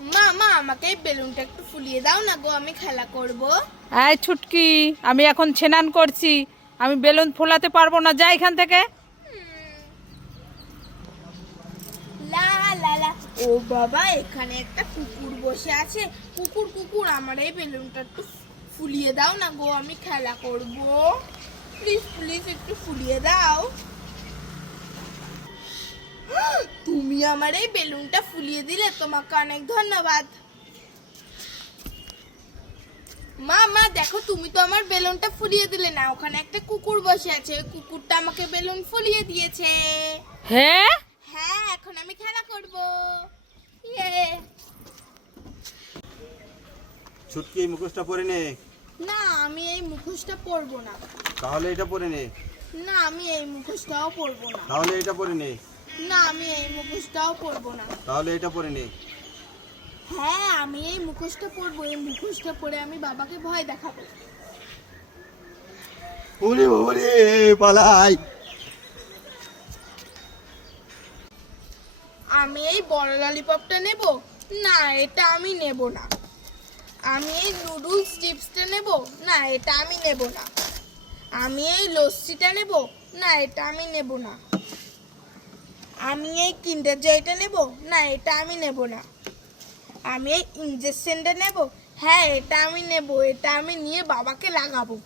মা মা আমাকে এই বেলুনটা একটু ফুলিয়ে দাও না গো, আমি খেলা করব। এই ছুটকি, আমি এখন স্নান করছি, আমি বেলুন ফোলাতে পারবো না, যা এখান থেকে। লা লা লা। ও বাবা, এখানে একটা কুকুর বসে আছে। কুকুর কুকুর, আমার এই বেলুনটা একটু ফুলিয়ে দাও না গো, আমি খেলা করব। প্লিজ প্লিজ একটু ফুলিয়ে দাও। তুমি আমার এই বেলুনটা ফুলিয়ে দিলে, তোমাকে অনেক ধন্যবাদ। মা মা দেখো, তুমি তো আমার বেলুনটা ফুলিয়ে দিলে না, ওখানে একটা কুকুর বসে আছে, ওই কুকুরটা আমাকে বেলুন ফুলিয়ে দিয়েছে। হ্যাঁ, হ্যাঁ, এখন আমি খেলা করব। ইয়ে। ছুটকি এই মুখোশটা পরে নে। না, আমি এই মুখোশটা পরবো না। তাহলে এটা পরে নে। না, আমি এই মুখোশটাও পরবো না। তাহলে এটা পরে নে। না, আমি এই মুখোশটাও পরবো না। তাহলে এটা পরে নে। হ্যাঁ, আমি এই মুখোশটা পরবো। এই মুখোশটা পরে আমি বাবাকে ভয় দেখাবো। ওরে ওরে পালাই। আমি এই বড় ললিপপটা নেব। না, এটা আমি নেব না। আমি এই নুডলস চিপসটা নেব। না, এটা আমি নেব না। আমি এই লস্যিটা নেব। না, এটা আমি নেব না। আমি এই কিন্ডার জয়টা নেব। না, এটা আমি নেব না। আমি এই ইনজেকশনটা নেব। হ্যাঁ, এটা আমি নেব। এটা আমি নিয়ে বাবাকে লাগাবো।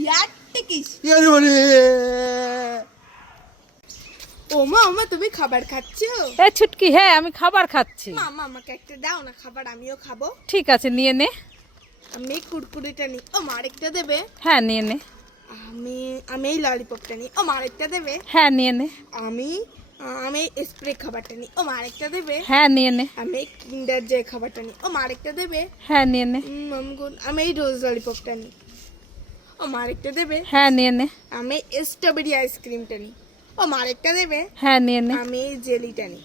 ইয়ার টিকিস। আরে ওরে। ওমা ওমা, তুমি খাবার খাচ্ছো? এই ছুটকি, হ্যাঁ আমি খাবার খাচ্ছি। মামা আমাকে একটা দাও না খাবার, আমিও খাবো। ঠিক আছে, নিয়ে নে। আমি এই কুরকুরিটা নিই। ও মা আরেকটা দেবে? হ্যাঁ নিয়ে নে। আমি আমি এই ললিপপটা নিই। ও মা আরেকটা দেবে? হ্যাঁ নিয়ে নে। আমি আমি এই স্প্রে খাবারটা নিই। ও মা আরেকটা দেবে? হ্যাঁ নিয়ে নে। আমি এই কিন্ডার জয় খাবারটা নিই। ও মা আরেকটা দেবে? হ্যাঁ নিয়ে নে। আমি এই রোজ ললিপপটা নিই। ও মা আরেকটা দেবে? হ্যাঁ নিয়ে নে। আমি এই স্ট্রবেরি আইসক্রিমটা নিই। ও মা আরেকটা দেবে? হ্যাঁ নিয়ে নে। আমি এই জেলিটা নিই।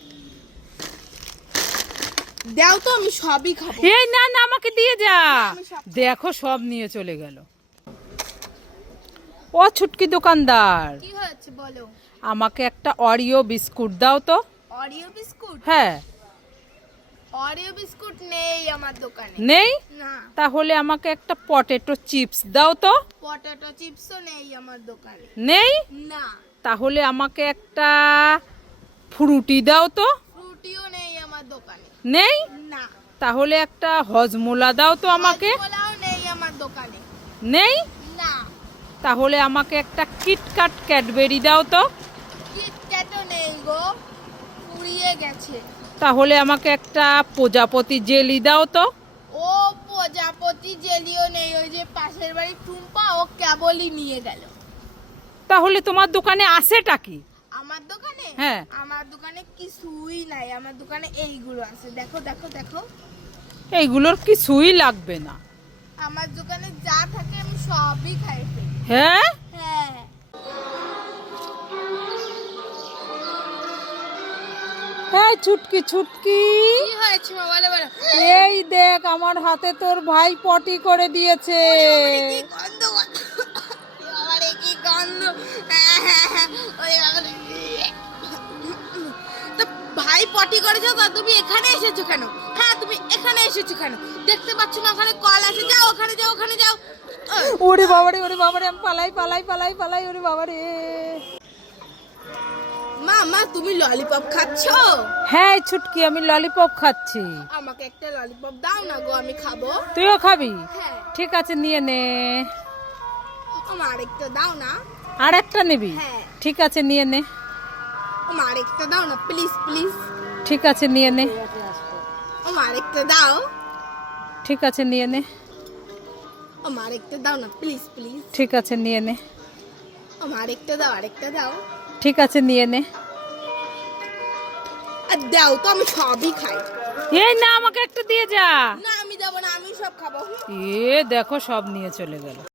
দাও তো, আমি সবই খাবো। এই না না, আমাকে দিয়ে যা। আমি সব দেখো, সব নিয়ে চলে গেল। ও ছুটকি দোকানদার, কি হয়েছে বলো? আমাকে একটা অরিও বিস্কুট দাও তো। Oreo biscuit? হ্যাঁ। অরিও বিস্কুট নেই আমার দোকানে। নেই? না। তাহলে আমাকে একটা পটেটো চিপস দাও তো। পটেটো চিপসও নেই আমার দোকানে। নেই? না। তাহলে আমাকে একটা ফ্রুটি দাও তো। ফ্রুটিও নেই আমার দোকানে। নেই? না। তাহলে একটা হজমোলা দাও তো আমাকে। হজমোলাও নেই আমার দোকানে। নেই? না। তাহলে আমাকে একটা কিটক্যাট ক্যাডবেরি দাও তো। কিটক্যাটও নেই গো, পুড়িয়ে গেছে। তাহলে আমাকে একটা প্রজাপতি জেলি দাও তো। ও প্রজাপতি জেলিও নেই, ওই যে পাশের বাড়ির টুম্পা, ও কেবলই নিয়ে গেল। তাহলে তোমার দোকানে আছেটা কি? আমার দোকানে? হ্যাঁ। আমার দোকানে কিছুই নাই, আমার দোকানে এইগুলো আছে। দেখো দেখো দেখো। এইগুলোর কিছুই লাগবে না। আমার দোকানে যা থাকে আমি সবই খাই ফেলি। হ্যাঁ? হ্যাঁ। এই ছুটকি ছুটকি, কি হয়েছে মা, বলো বলো। এই দেখ, আমার হাতে তোর ভাই পটি করে দিয়েছে। কি গন্ধ, আরে কি গন্ধ। ওরে বাবা রে। তো ভাই পটি করেছো তো তুমি এখানে এসেছো কেন? হ্যাঁ, তুমি এখানে এসেছো কেন? দেখতে পাচ্ছ না ওখানে কল আছে? যাও ওখানে যাও, ওখানে যাও। ওরে বাবারে, ওরে বাবারে, আমি পালাই পালাই পালাই পালাই, ওরে বাবারে। মা মা, তুমি ললিপপ খাচ্ছো? হ্যাঁ ছুটকি, আমি ললিপপ খাচ্ছি। আমাকে একটা ললিপপ দাও না গো, আমি খাবো। তুইও খাবি? হ্যাঁ। ঠিক আছে, নিয়ে নে। আমার আরেকটা দাও না। আর একটা নিবি? হ্যাঁ। ঠিক আছে, নিয়ে নে। আমার আরেকটা দাও না, প্লিজ প্লিজ। ঠিক আছে, নিয়ে নে। আমার আরেকটা দাও। ঠিক আছে, নিয়ে নে। আমার আরেকটা দাও না, প্লিজ প্লিজ। ঠিক আছে, নিয়ে নে। আমার আরেকটা দাও, আরেকটা দাও। ঠিক আছে, নিয়ে নে। আর দাও তো, আমি সবই খাই। এই না, আমাকে একটা দিয়ে যা। না, আমি যাবো না, আমি সব খাবো। দেখো, সব নিয়ে চলে গেল।